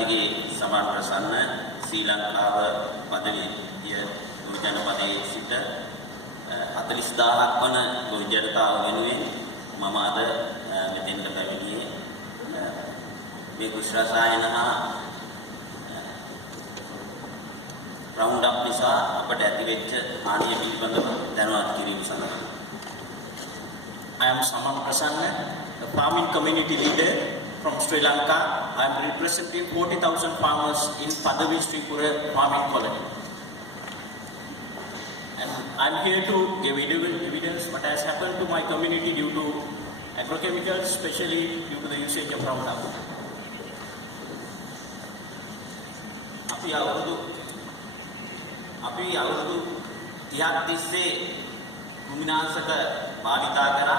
ආරච්චිගේ සමාන ප්‍රසන්න ශ්‍රී ලංකාව පදවිය ජනපදයේ සිට 40000ක් වන ගොවි ජනතාව වෙනුවෙන් මම අද මෙතෙන්ට පැමිණියේ මේ කෘෂි රසායන හා රවුන්ඩ් අප් නිසා අපට ඇතිවෙච්ච හානිය පිළිබඳව දැනුවත් කිරීම සඳහා I am Saman Prasanna, the farming community leader from Sri Lanka. I am representing 40,000 farmers in Padavi Sripura farming colony. And I am here to give evidence what has happened to my community due to agrochemicals, especially due to the usage of Roundup. අපි අවුරුදු 30ක් තිස්සේ භූමිනාශක භාවිතා කරා.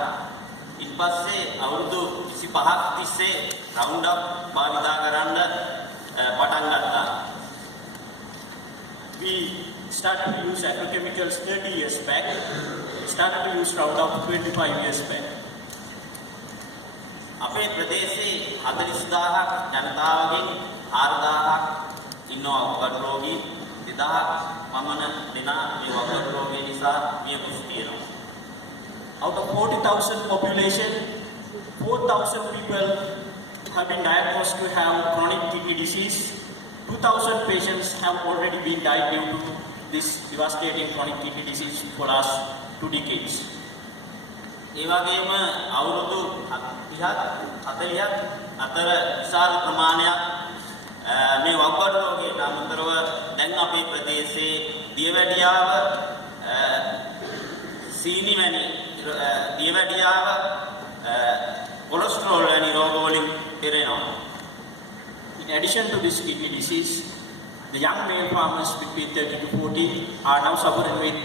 ඊට පස්සේ අවුරුදු 25ක් තිස්සේ රවුන්ඩ් අප් භාවිතා කරන්න පටන් ගත්තා. We started to use agrochemicals 30 years back. Started to use Roundup 25 years back. අපේ ප්‍රදේශයේ 40000ක් ජනතාවගෙන් 4000ක් ඉන්නවා වකුගඩු රෝගී. 2000ක් පමණ දෙනා මේ වකුගඩු රෝගය නිසා මියගොස් තියෙනවා. Out of 40,000 population, 4,000 people have been diagnosed to have chronic kidney disease. 2,000 patients have already been died due to this devastating chronic kidney disease for last 2 decades. ඒ වගේම අවුරුදු 30ක් 40ක් අතර විශාල ප්‍රමාණයක් මේ වකුගඩු රෝගයට අමතරව දැන් අපේ ප්‍රදේශයේ දියවැඩියාව සීනි වැනි දියවැඩියාව කොලෙස්ටරෝල් වැනි රෝග වලින් පෙරෙනවා. In addition to this kidney disease, the young male farmers between 30 to 40 are now suffering with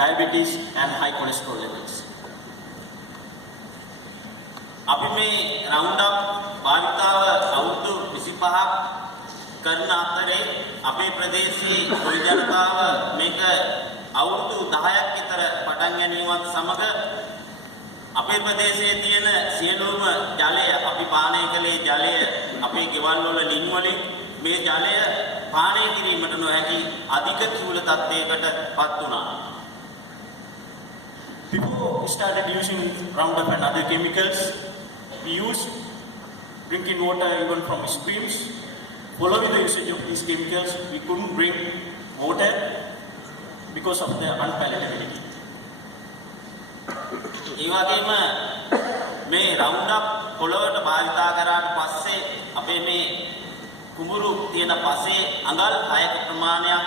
diabetes and high cholesterol levels. අපි මේ රවුන්ඩ් අප් භාවිතාව අවුරුදු 25ක් කරන අතරේ අපේ ප්‍රදේශයේ ගොවි ජනතාව මේක අවුරුදු 10ක් විතර පටන් ගැනීමත් සමග අපේ ප්‍රදේශයේ තියෙන සියලුම ජලය අපි පානය කළේ ජලය අපේ ගෙවල් වල ලින් වලින් මේ ජලය පානය කිරීමට නොහැකි අධික චූල තත්ත්වයකට පත් වුණා. Before we started using Roundup and other chemicals, we used drinking water even from streams. Following the usage of these chemicals, we couldn't drink water because of their unpalatability. ඒ වගේම මේ රවුන්ඩ් අප් පොළවට භාවිතා කරාට පස්සේ අපේ මේ කුඹුරු තියෙන පසේ අඟල් 6ක ප්‍රමාණයක්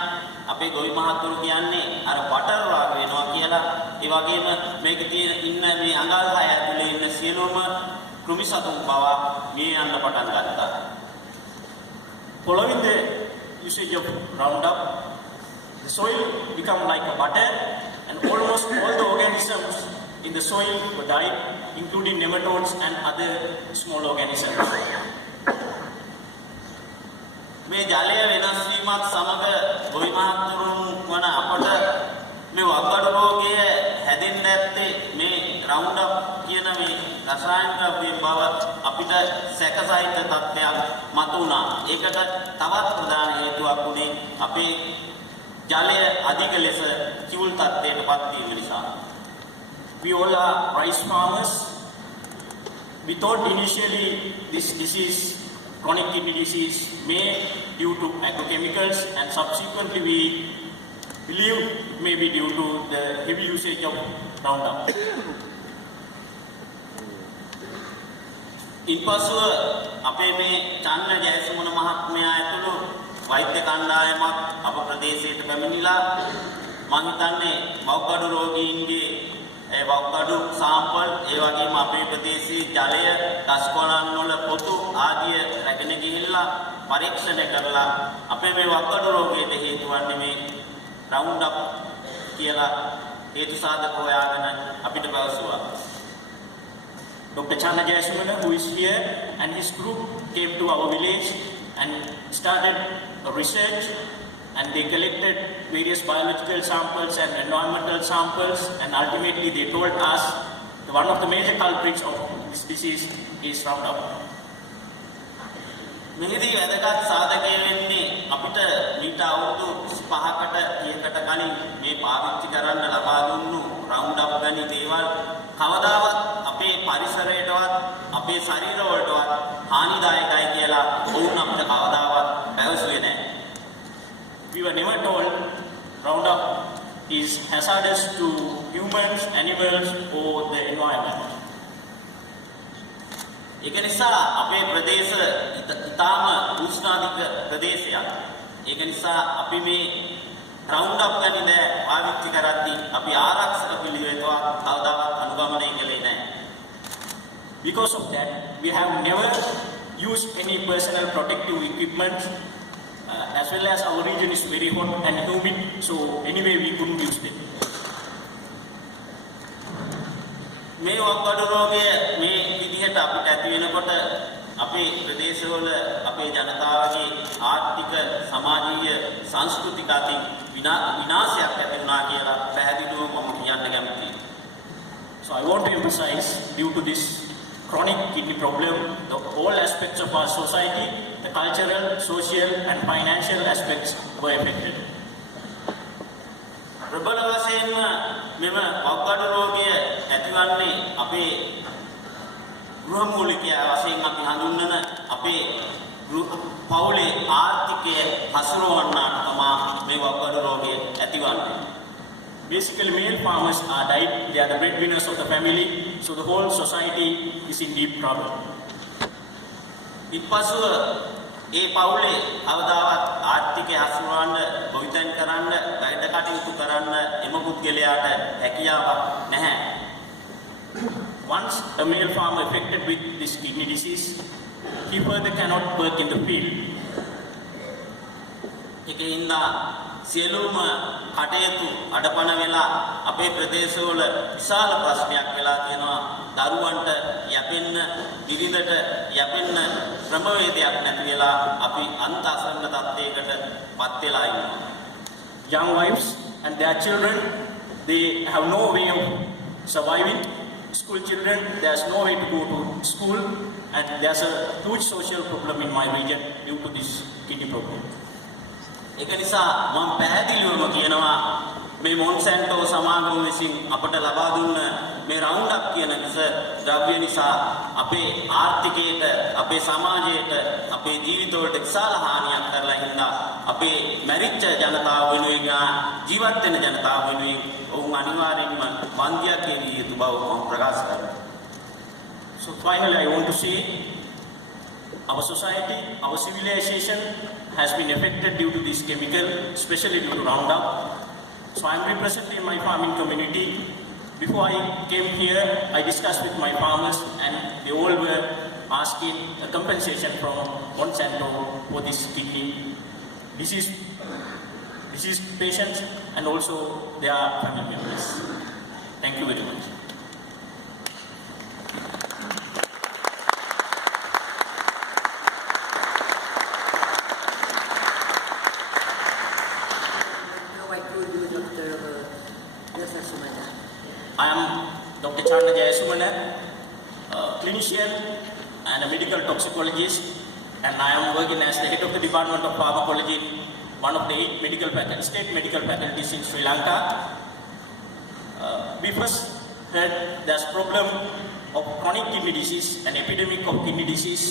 අපේ ගොවි මහතුරු කියන්නේ අර බටර් රාග වෙනවා කියලා. ඒ වගේම මේකේ තියෙන ඉන්න මේ අඟල් 6 ඇතුලේ ඉන්න සියලුම කෘමි සතුන් පවා මිය යන්න පටන් ගත්තා. Following the usage of Roundup, the soil became like a butter, and almost all the organisms in the soil were died, including nematodes and other small organisms. මේ ජලය වෙනස් වීමත් සමග ගොවි මහතුරුන් වන අපට මේ වකුගඩු රෝගය හැදෙන්න නැත්තේ මේ රවුන්ඩ් අප් කියන මේ රසායන ද්‍රව්‍යයෙන් බව අපිට සැකසහිත තත්ත්වයක් මතුවුණා. ඒකට තවත් ප්‍රධාන හේතුවක් උනේ අපේ ජලය අධික ලෙස චූල් තත්ත්වයට පත් වීම නිසා. We all are rice farmers. We thought initially this disease, chronic kidney disease, may due to agrochemicals, and subsequently we believe it may be due to the heavy usage of Roundup. ඉන්පසුව අපේ මේ චන්න ජයසුමන මහත්මයා ඇතුළු වෛද්‍ය කණ්ඩායමක් අප ප්‍රදේශයට පැමිණිලා මම හිතන්නේ වකුගඩු රෝගීන්ගේ වකුගඩු සාම්පල් ඒ වගේම අපේ ප්‍රදේශයේ ජලය ගස්කොළන් වල පොතු ආදිය රැගෙන ගිහිල්ලා පරීක්ෂණය කරලා අපේ මේ වකුගඩු රෝගයට හේතු වන්නේ මේ රවුන්ඩ් අප් කියලා හේතු සාධක හොයාගෙන අපිට පැවසුවා. Dr. Channa Jayasumana, who is here, and his group came to our village and started a research, and they collected various biological samples and environmental samples, and ultimately they told us that one of the major culprits of this disease is Roundup. මෙහිදී වැදගත් සාධකය වෙන්නේ අපිට මීට අවුරුදු 25කට 30කට කලින් මේ පාවිච්චි කරන්න ලබා දුන්නු රවුන්ඩ් අප් වැනි දේවල් කවදාවත් අපේ පරිසරයටවත් අපේ ශරීරවලටවත් හානිදායකයි කියලා වුණ අපිට කවදාවත් පැවසුවේ නැහැ. We were never told Roundup is hazardous to humans, animals or the environment. ඒක නිසා අපේ ප්‍රදේශ ඉතාම උෂ්ණාධික ප්‍රදේශයක්. ඒක නිසා අපි මේ රවුන්ඩ් අප් වැනි දේ පාවිච්චි කරද්දී අපි ආරක්ෂක පිළිවෙලවත් කවදාවත් අනුගමනය කළේ නැහැ. Because of that, we have never used any personal protective equipment. As well as our region is very hot and humid, so anyway we couldn't use it. මේ වක්කඩු රෝගය මේ විදිහට අපිට ඇති වෙනකොට අපේ ප්‍රදේශවල අපේ ජනතාවගේ ආර්ථික සමාජීය සංස්කෘතික අතින් විනාශයක් ඇති වුණා කියලා පැහැදිලිවම මම කියන්න කැමතියි. So I want to emphasize, due to this chronic kidney problem, the all aspects of our society, the cultural, social and financial aspects were affected. ප්‍රබල වශයෙන්ම මෙම වක්කඩු රෝගය ඇතිවන්නේ අපේ ගෘහමූලිකයා වශයෙන් අපි හඳුන්වන අපේ පවුලේ ආර්ථිකය හසුරවන්නාට තමයි මේ වක්කඩු රෝගය ඇතිවන්නේ. Basically, male farmers are died. They are the breadwinners of the family, so the whole society is in deep trouble. ඉත්පසුව ඒ පවුලේ අවදාවත් ආර්ථිකය හසුරවන්න, ගොවිතැන් කරන්න, වැඩ කටයුතු කරන්න එම පුද්ගලයාට හැකියාවක් නැහැ. Once a male farmer affected with this kidney disease, he further cannot work in the field. ඒකින්ද සියලුම කටයුතු අඩපණ වෙලා අපේ ප්‍රදේශවල විශාල ප්‍රශ්නයක් වෙලා තියෙනවා. දරුවන්ට යැපෙන්න, බිරිඳට යැපෙන්න ක්‍රමවේදයක් නැති වෙලා අපි අන්ත අසරණ තත්ත්වයකට පත් වෙලා ඉන්නවා. Young wives and their children, they have no way of surviving. School children, there's no way to go to school, and there's a huge social problem in my region due to this kidney problem. ඒක නිසා මම පැහැදිලිවම කියනවා මේ Monsanto සමාගම විසින් අපට ලබා දුන්න මේ රවුන්ඩ් අප් කියන විස ද්‍රව්‍ය නිසා අපේ ආර්ථිකයට, අපේ සමාජයට, අපේ ජීවිතවලට විශාල හානියක් කරලා හින්දා අපේ මැරිච්ච ජනතාව වෙනුවෙන් ජීවත් වෙන ජනතාව වෙනුවෙන් ඔවුන් අනිවාර්යෙන්ම බන්දියක් ගෙවිය යුතු බව මම ප්‍රකාශ කරනවා. So finally I want to say, our society, our civilization has been affected due to this chemical, especially due to Roundup. So I am representing my farming community. Before I came here, I discussed with my farmers and they all were asking a compensation from Monsanto for this kidney disease patients and also their family members. Thank you very much. I am Dr. Chandra Jayasumana, a clinician and a medical toxicologist, and I am working as the head of the Department of Pharmacology in one of the 8 state medical faculties in Sri Lanka. We first heard there's problem of chronic kidney disease, an epidemic of kidney disease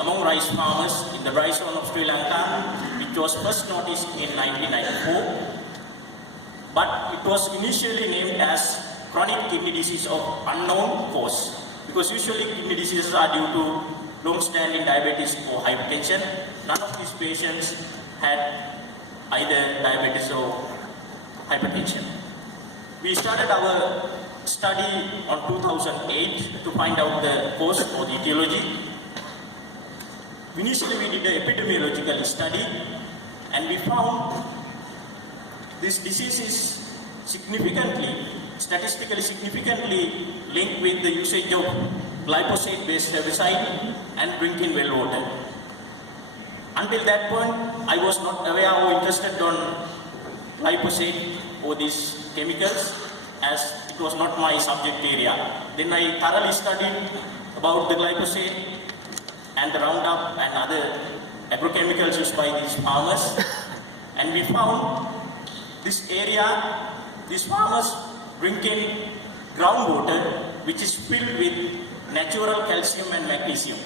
among rice farmers in the rice zone of Sri Lanka, which was first noticed in 1994. But it was initially named as chronic kidney disease of unknown cause, because usually kidney diseases are due to long-standing diabetes or hypertension. None of these patients had either diabetes or hypertension. We started our study on 2008 to find out the cause or the etiology. Initially we did an epidemiological study and we found this disease is statistically significantly linked with the usage of glyphosate-based herbicide and drinking well water. Until that point, I was not aware or interested on glyphosate or these chemicals, as it was not my subject area. Then I thoroughly studied about the glyphosate and the Roundup and other agrochemicals used by these farmers. And we found this area, these farmers drinking groundwater which is filled with natural calcium and magnesium.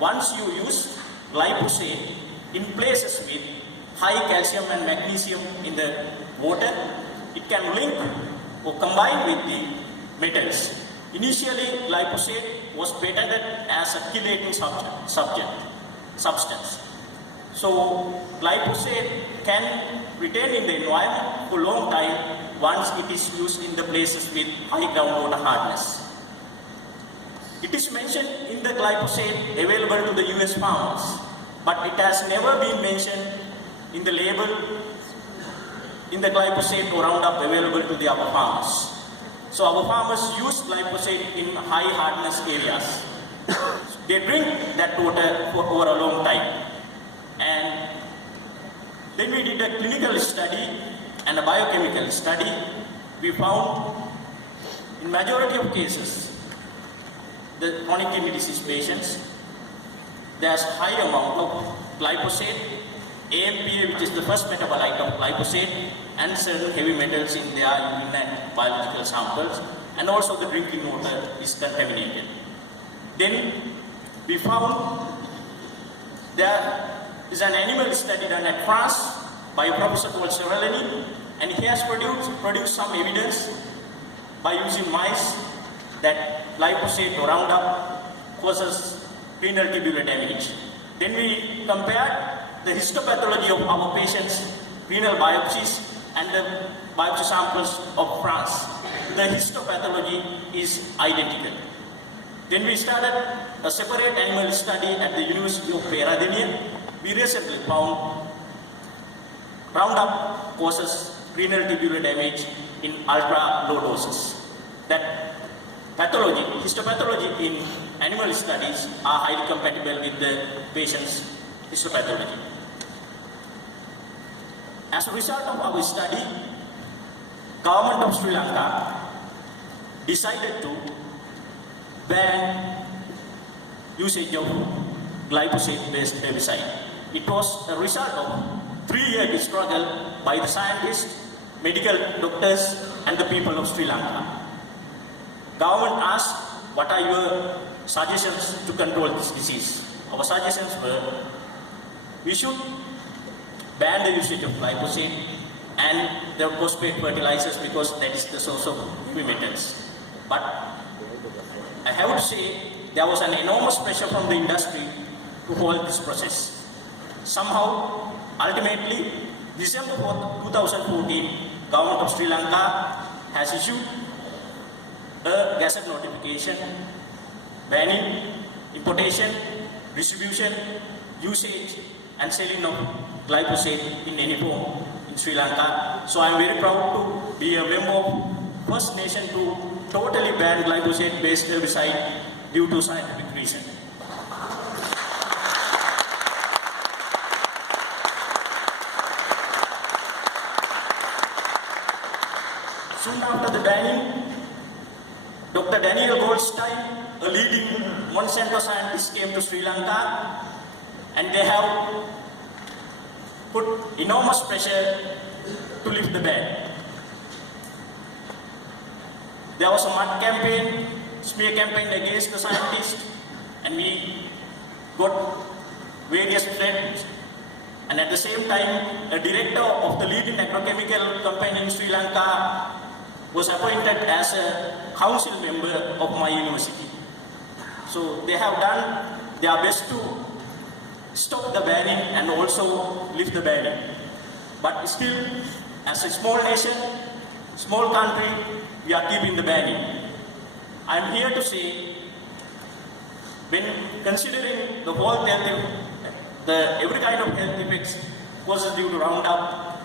Once you use glyphosate in places with high calcium and magnesium in the water, it can link or combine with the metals. Initially, glyphosate was patented as a chelating substance. So, glyphosate can retain in the environment for a long time once it is used in the places with high groundwater hardness. It is mentioned in the glyphosate available to the US farmers, but it has never been mentioned in the label in the glyphosate or Roundup available to the our farmers. So our farmers use glyphosate in high hardness areas. They drink that water for over a long time. And then we did a clinical study and a biochemical study. We found in majority of cases, the chronic kidney disease patients, there's high amount of glyphosate, AMPA, which is the first metabolite of glyphosate, and certain heavy metals in their urine and biological samples, and also the drinking water is contaminated. Then we found there is an animal study done at France by a professor called Sri, and he has produced some evidence by using mice that glyphosate or Roundup causes renal tubular damage. Then we compared the histopathology of our patients' renal biopsies and the biopsy samples of France. The histopathology is identical. Then we started a separate animal study at the University of Peradeniya. We recently found Roundup causes renal tubular damage in ultra low doses. That pathology, histopathology in animal studies are highly compatible with the patient's histopathology. As a result of our study, government of Sri Lanka decided to ban usage of glyphosate-based herbicide. It was a result of 3-year struggle by the scientists, medical doctors, and the people of Sri Lanka. Government asked, what are your suggestions to control this disease? Our suggestions were, we should ban the usage of glyphosate and the phosphate fertilizers because that is the source of heavy metals. But I have to say, there was an enormous pressure from the industry to hold this process. Somehow, ultimately, December 4, 2014, Government of Sri Lanka has issued a gazette notification banning importation, distribution, usage and selling of glyphosate in any form in Sri Lanka. So I am very proud to be a member of first nation to totally ban glyphosate-based herbicide due to scientific reason. Soon after the banning, Dr. Daniel Goldstein, a leading Monsanto scientist, came to Sri Lanka, and they have put enormous pressure to lift the ban. There was a mud campaign, smear campaign against the scientists, and we got various threats. And at the same time, a director of the leading agrochemical company in Sri Lanka was appointed as a council member of my university. So they have done their best to stop the banning and also lift the banning. But still, as a small nation, small country, we are keeping the banning. I am here to say, when considering the whole health, every kind of health effects causes due to Roundup,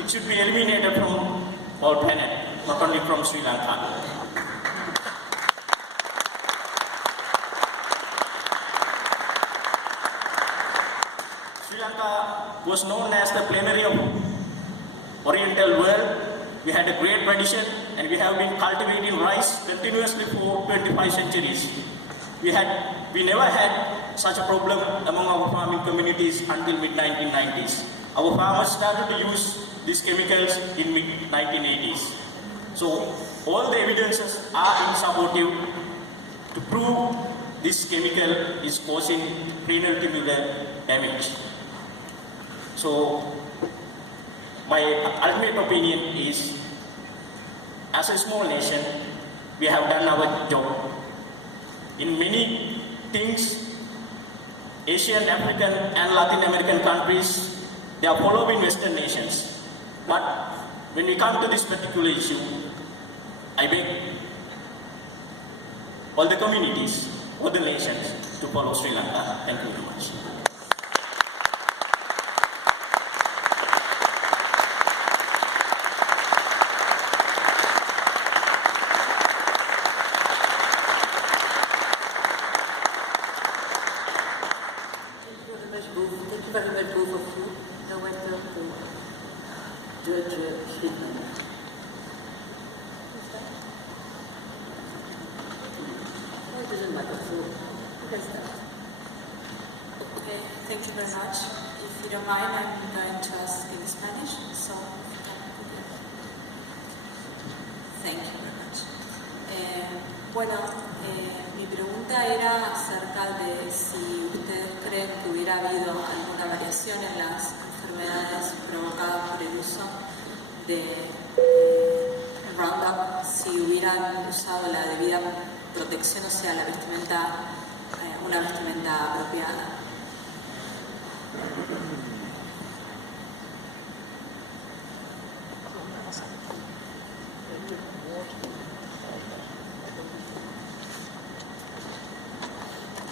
it should be eliminated from our planet, not only from Sri Lanka. Sri Lanka was known as the plenary of Oriental world. We had a great tradition and we have been cultivating rice continuously for 25 centuries. We never had such a problem among our farming communities until mid-1990s. Our farmers started to use these chemicals in mid-1980s. So all the evidences are supportive to prove this chemical is causing renal tubular damage. So my ultimate opinion is, as a small nation, we have done our job. In many things, Asian, African and Latin American countries, they are following Western nations. But when we come to this particular issue, I beg all the communities, all the nations to follow Sri Lanka. Thank you very much. Thank you very much, both of you. Now I turn to Judge Friedman. Oh, it doesn't matter, so you can start. Okay, thank you very much. If you don't mind, I'm going to ask in Spanish. So, thank you very much. Mi pregunta era acerca de si ustedes creen que hubiera habido alguna variación en las enfermedades provocadas por el uso de Roundup, si hubieran usado la debida protección, o sea, la vestimenta, una vestimenta apropiada.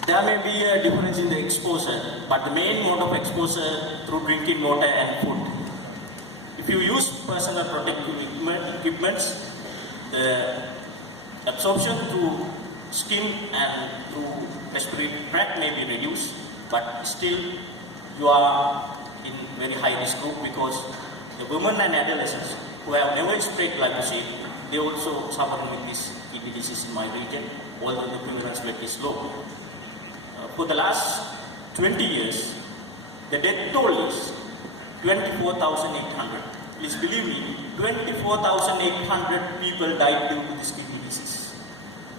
There may be a difference in the exposure, but the main mode of exposure through drinking water and food. If you use personal protective equipments, the absorption through skin and through respiratory tract may be reduced, but still you are in very high risk group, because the women and adolescents who have never sprayed glyphosate, they also suffer with this kidney disease in my region, although the prevalence rate is low. For the last 20 years, the death toll is 24,800. Please believe me, 24,800 people died due to this kidney disease.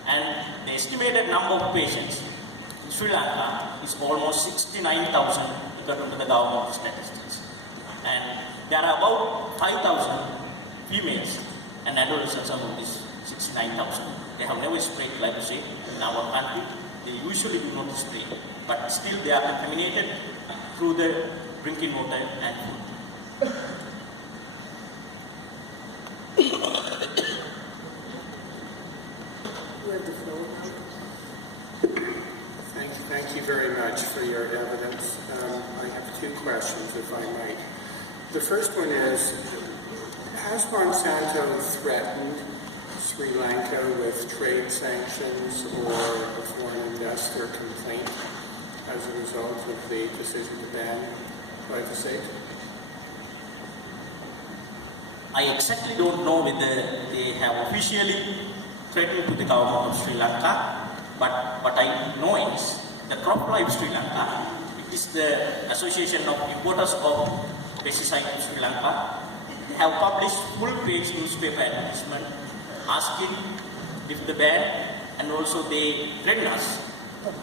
And the estimated number of patients in Sri Lanka is almost 69,000 according to the government statistics. And there are about 5,000 females and adolescents among these 69,000. They have never sprayed glyphosate in our country. They usually do not spray, but still they are contaminated through the drinking water and food. You have the floor. Thank you very much for your evidence. I have two questions, if I might. The first one is, has Monsanto threatened Sri Lanka with trade sanctions or a foreign investor complaint as a result of the decision to ban glyphosate? I exactly don't know whether they have officially threatened to the government of Sri Lanka, but what I know is the CropLife Sri Lanka, it is the Association of Importers of Pesticide in Sri Lanka. They have published full-page newspaper advertisement asking if the ban, and also they threaten us,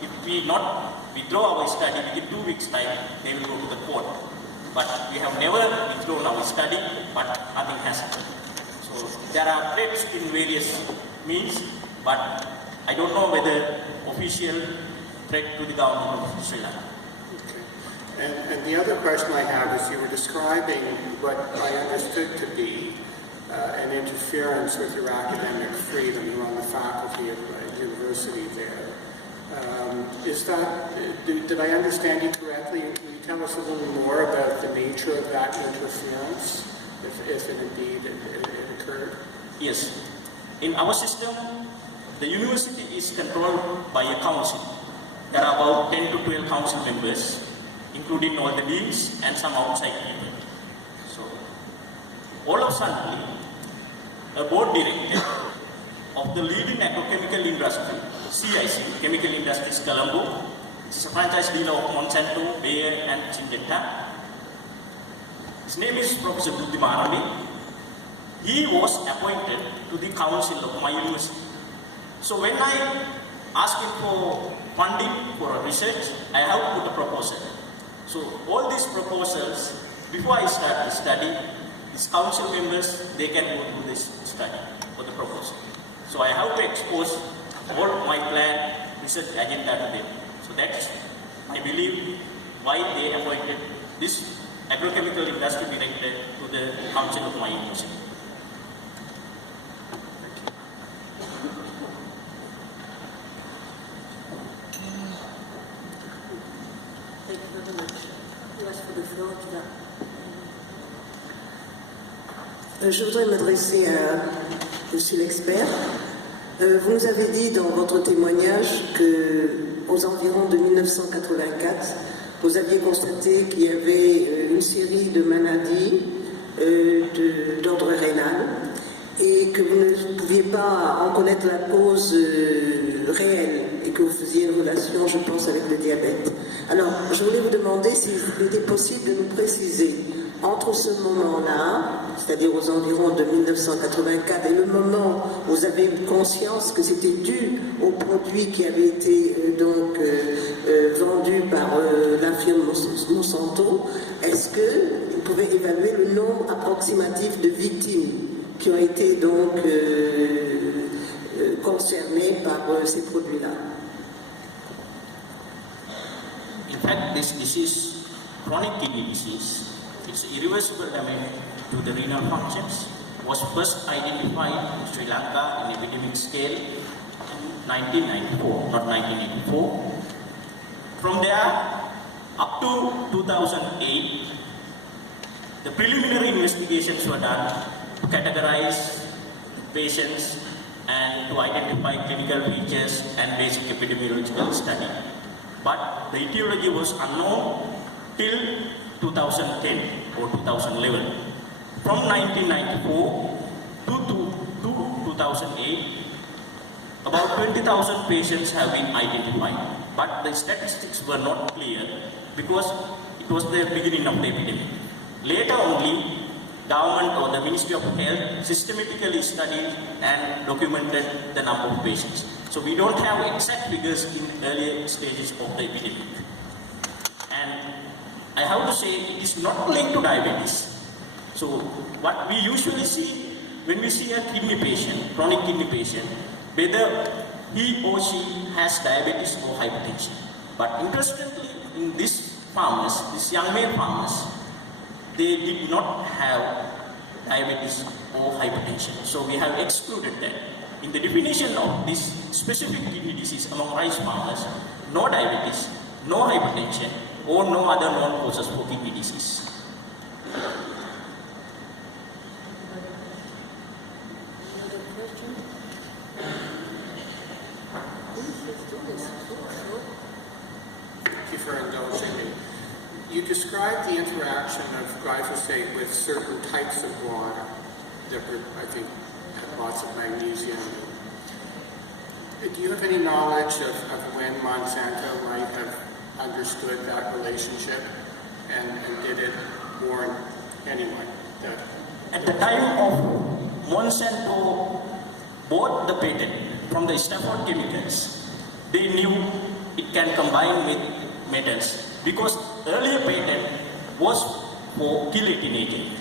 if we not withdraw our study within 2 weeks' time, they will go to the court. But we have never withdrawn our study, but nothing has happened. So there are threats in various means, but I don't know whether official threat to the government of Sri Lanka. Okay. And the other question I have is, you were describing what I understood to be an interference with your academic freedom. You're on the faculty of the university there. Is that, did I understand you correctly? Can you tell us a little more about the nature of that interference, if it indeed it occurred? Yes. In our system, the university is controlled by a council. There are about 10 to 12 council members, including all the deans and some outside people. So, all of a sudden, a board director of the leading agrochemical industry, CIC, Chemical Industries Colombo, It's a franchise dealer of Monsanto, Bayer and Syngenta. His name is Professor Buddhimarandi. He was appointed to the council of my university. So when I asked him for funding for a research, I have put a proposal. So all these proposals, before I start the study, these council members, they can go through this study for the proposal. So I have to expose all my plan, research agenda to them. So that's, I believe, why they appointed this agrochemical industry director to the council of my university. Thank you very much. You ask for the floor, Tina. Je voudrais m'adresser à monsieur l'expert. Vous nous avez dit dans votre témoignage qu'aux environs de 1984, vous aviez constaté qu'il y avait une série de maladies d'ordre rénal et que vous ne pouviez pas en connaître la cause réelle et que vous faisiez une relation, je pense, avec le diabète. Alors, je voulais vous demander s'il était possible de nous préciser entre ce moment-là, c'est-à-dire aux environs de 1984, et le moment où vous avez eu conscience que c'était dû aux produits qui avaient été vendus par la firme Monsanto, est-ce que vous pouvez évaluer le nombre approximatif de victimes qui ont été donc concernées par ces produits-là? In fact, this disease, chronic kidney disease, it's irreversible damage to the renal functions, was first identified in Sri Lanka in epidemic scale in 1994, not 1984. From there, up to 2008, the preliminary investigations were done to categorize patients and to identify clinical features and basic epidemiological study. But the etiology was unknown till 2010 or 2011. From 1994 to 2008, about 20,000 patients have been identified. But the statistics were not clear because it was the beginning of the epidemic. Later only, government or the Ministry of Health systematically studied and documented the number of patients. So we don't have exact figures in earlier stages of the epidemic. And I have to say it is not linked to diabetes. So what we usually see when we see a kidney patient, chronic kidney patient, whether he or she has diabetes or hypertension. But interestingly, in these farmers, these young male farmers, they did not have diabetes or hypertension. So we have excluded that. In the definition of this specific kidney disease among rice farmers, no diabetes, no hypertension, or no other known causes for kidney disease. Thank you for indulging me. You described the interaction of glyphosate with certain types of water that were, I think, had lots of magnesium. Do you have any knowledge of when Monsanto might have understood that relationship and did it warn anyone that? At the time of Monsanto bought the patent from the Stafford Chemicals, they knew it can combine with metals because earlier patent was for chelating agent.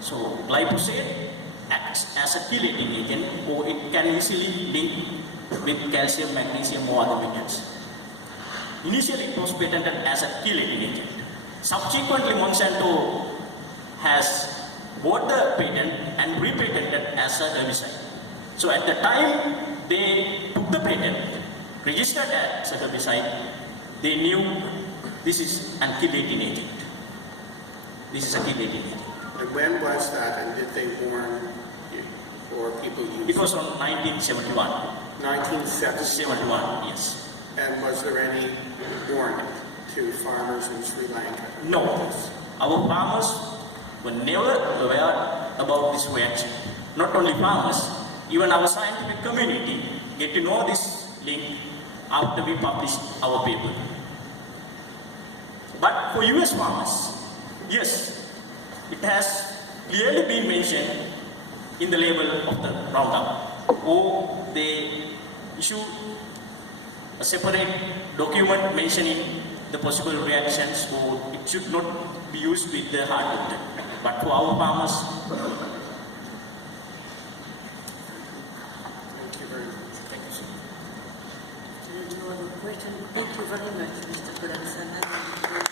So glyphosate acts as a chelating agent, or it can easily link with calcium, magnesium or other metals. Initially it was patented as a chelating agent. Subsequently Monsanto has bought the patent and repatented as a herbicide. So at the time they took the patent, registered as a herbicide, they knew this is a chelating agent. This is a chelating agent. And when was that, and did they warn you or people use it? It was on 1971. 1971. Yes. And was there any warning to farmers in Sri Lanka? No. Our farmers were never aware about this reaction. Not only farmers, even our scientific community get to know this link after we published our paper. But for US farmers, yes, it has clearly been mentioned in the label of the Roundup, or they issue a separate document mentioning the possible reactions, or it should not be used with the hardwood. But for our farmers, Thank you very much. thank you, sir. There is no other question. Thank you very much, Mr. Colakson.